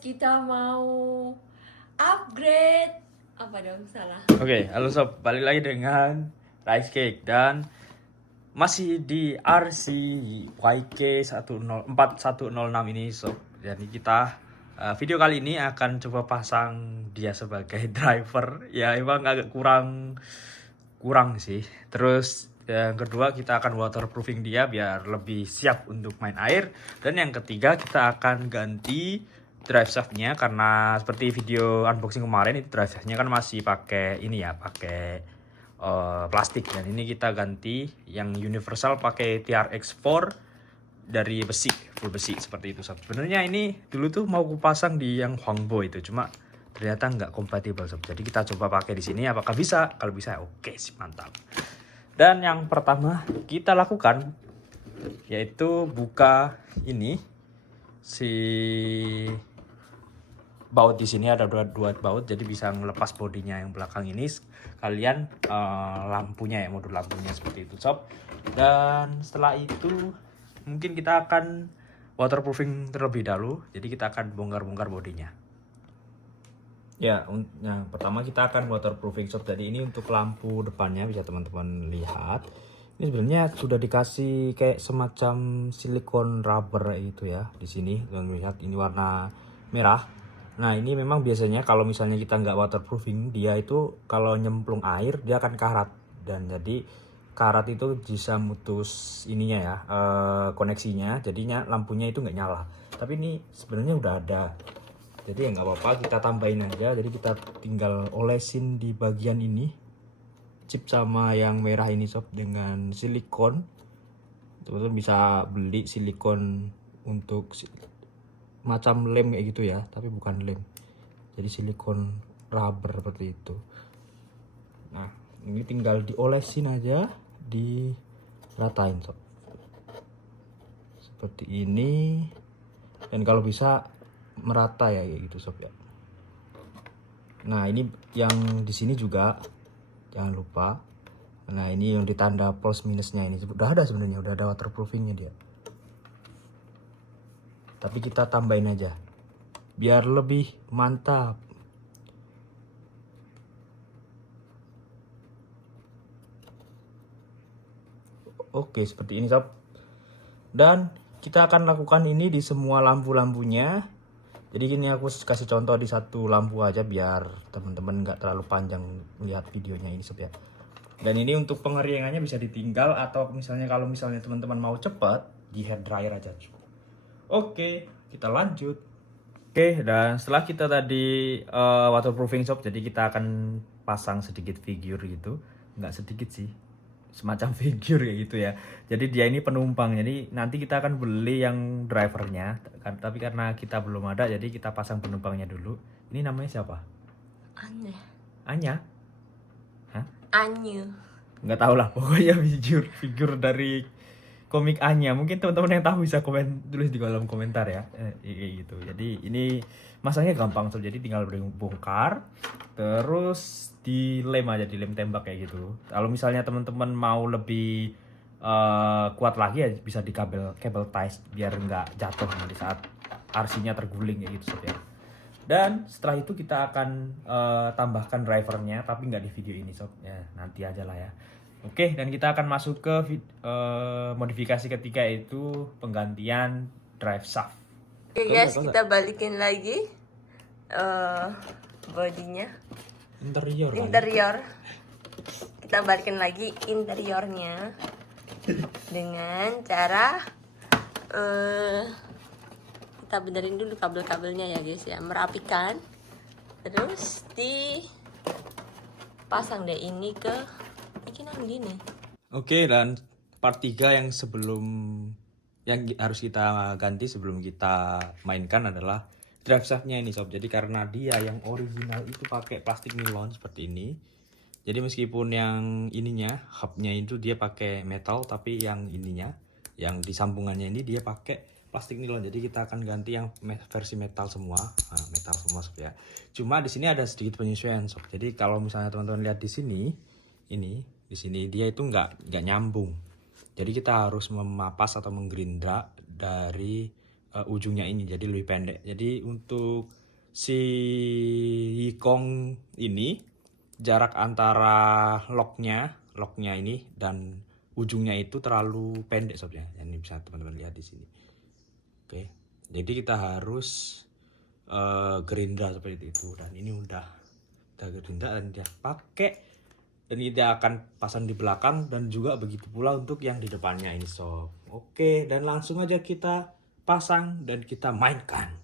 kita mau upgrade. Apa dong salah? Oke, halo sob, balik lagi dengan Rice Cake dan masih di RC YK 104 106 ini sob. Jadi kita video kali ini akan coba pasang dia sebagai driver. Ya emang agak kurang sih. Terus yang kedua kita akan waterproofing dia biar lebih siap untuk main air. Dan yang ketiga kita akan ganti drive shaftnya, karena seperti video unboxing kemarin itu drive shaftnya kan masih pakai ini ya, pakai plastik, dan ini kita ganti yang universal pakai TRX4 dari besi, full besi seperti itu sob. Sebenarnya ini dulu tuh mau kupasang di yang Huangbo itu, cuma ternyata nggak kompatibel sob. Jadi kita coba pakai di sini, apakah bisa? Kalau bisa oke sih, mantap. Dan yang pertama kita lakukan yaitu buka ini si baut. Di sini ada dua baut, jadi bisa ngelepas bodinya yang belakang ini kalian lampunya ya, modul lampunya seperti itu sob. Dan setelah itu mungkin kita akan waterproofing terlebih dahulu, jadi kita akan bongkar bodinya. Ya, yang pertama kita akan waterproofing sob. Jadi ini untuk lampu depannya, bisa teman-teman lihat. Ini sebenarnya sudah dikasih kayak semacam silikon rubber itu ya di sini. Dan lihat ini warna merah. Nah ini memang biasanya kalau misalnya kita nggak waterproofing, dia itu kalau nyemplung air dia akan karat, dan jadi karat itu bisa mutus ininya ya, koneksinya, jadinya lampunya itu nggak nyala. Tapi ini sebenarnya udah ada, jadi ya nggak apa-apa, kita tambahin aja. Jadi kita tinggal olesin di bagian ini chip sama yang merah ini sob dengan silikon. Teman-teman bisa beli silikon untuk macam lem kayak gitu ya, tapi bukan lem, jadi silikon rubber seperti itu. Nah ini tinggal diolesin aja, diratain sob seperti ini, dan kalau bisa merata ya kayak gitu sob ya. Nah ini yang di sini juga jangan lupa. Nah ini yang ditanda plus minusnya ini udah ada, sebenarnya udah ada waterproofingnya dia, tapi kita tambahin aja biar lebih mantap. Oke seperti ini sob. Dan kita akan lakukan ini di semua lampu-lampunya. Jadi gini, aku kasih contoh di satu lampu aja biar teman-teman nggak terlalu panjang lihat videonya ini sob ya. Dan ini untuk pengeringannya bisa ditinggal, atau misalnya kalau misalnya teman-teman mau cepat di hair dryer aja. Oke, kita lanjut. Oke, dan setelah kita tadi waterproofing sob, jadi kita akan pasang sedikit figure gitu. Nggak sedikit sih, semacam figure kayak gitu ya. Jadi dia ini penumpang, jadi nanti kita akan beli yang drivernya. Tapi karena kita belum ada, jadi kita pasang penumpangnya dulu. Ini namanya siapa? Anya. Anya? Hah? Anyu. Nggak tahu lah, pokoknya figure dari komik Anya. Mungkin teman-teman yang tahu bisa tulis di kolom komentar ya. Gitu. Jadi ini masangnya gampang tuh. Jadi tinggal bongkar, terus dilem aja, dilem tembak kayak gitu. Kalau misalnya teman-teman mau lebih kuat lagi ya bisa di kabel ties biar nggak jatuh di saat RC-nya terguling kayak gitu sob ya. Dan setelah itu kita akan tambahkan drivernya, tapi nggak di video ini sob ya, nanti aja lah ya. Oke, dan kita akan masuk ke modifikasi ketiga, itu penggantian drive shaft. Oke guys, kita balikin lagi bodinya, interior. Kita balikin lagi interiornya dengan cara kita benerin dulu kabel-kabelnya ya guys ya, merapikan, terus dipasang deh ini ke gini. Oke, dan part 3 yang harus kita ganti sebelum kita mainkan adalah drive shaftnya ini sob. Jadi karena dia yang original itu pakai plastik nilon seperti ini, jadi meskipun yang ininya hubnya itu dia pakai metal, tapi yang ininya, yang di sambungannya ini dia pakai plastik nilon. Jadi kita akan ganti yang versi metal semua. Nah, metal semua sob ya. Cuma di sini ada sedikit penyesuaian sob. Jadi kalau misalnya teman-teman lihat di sini, di sini dia itu nggak nyambung. Jadi kita harus memapas atau menggerindra dari ujungnya ini jadi lebih pendek. Jadi untuk si Yikong ini jarak antara locknya ini dan ujungnya itu terlalu pendek sob ya. Ini bisa teman-teman lihat di sini. Oke, jadi kita harus gerindra seperti itu, dan ini udah kita gerindra dan dia pakai, dan dia akan pasang di belakang dan juga begitu pula untuk yang di depannya ini sob. Oke, dan langsung aja kita pasang dan kita mainkan.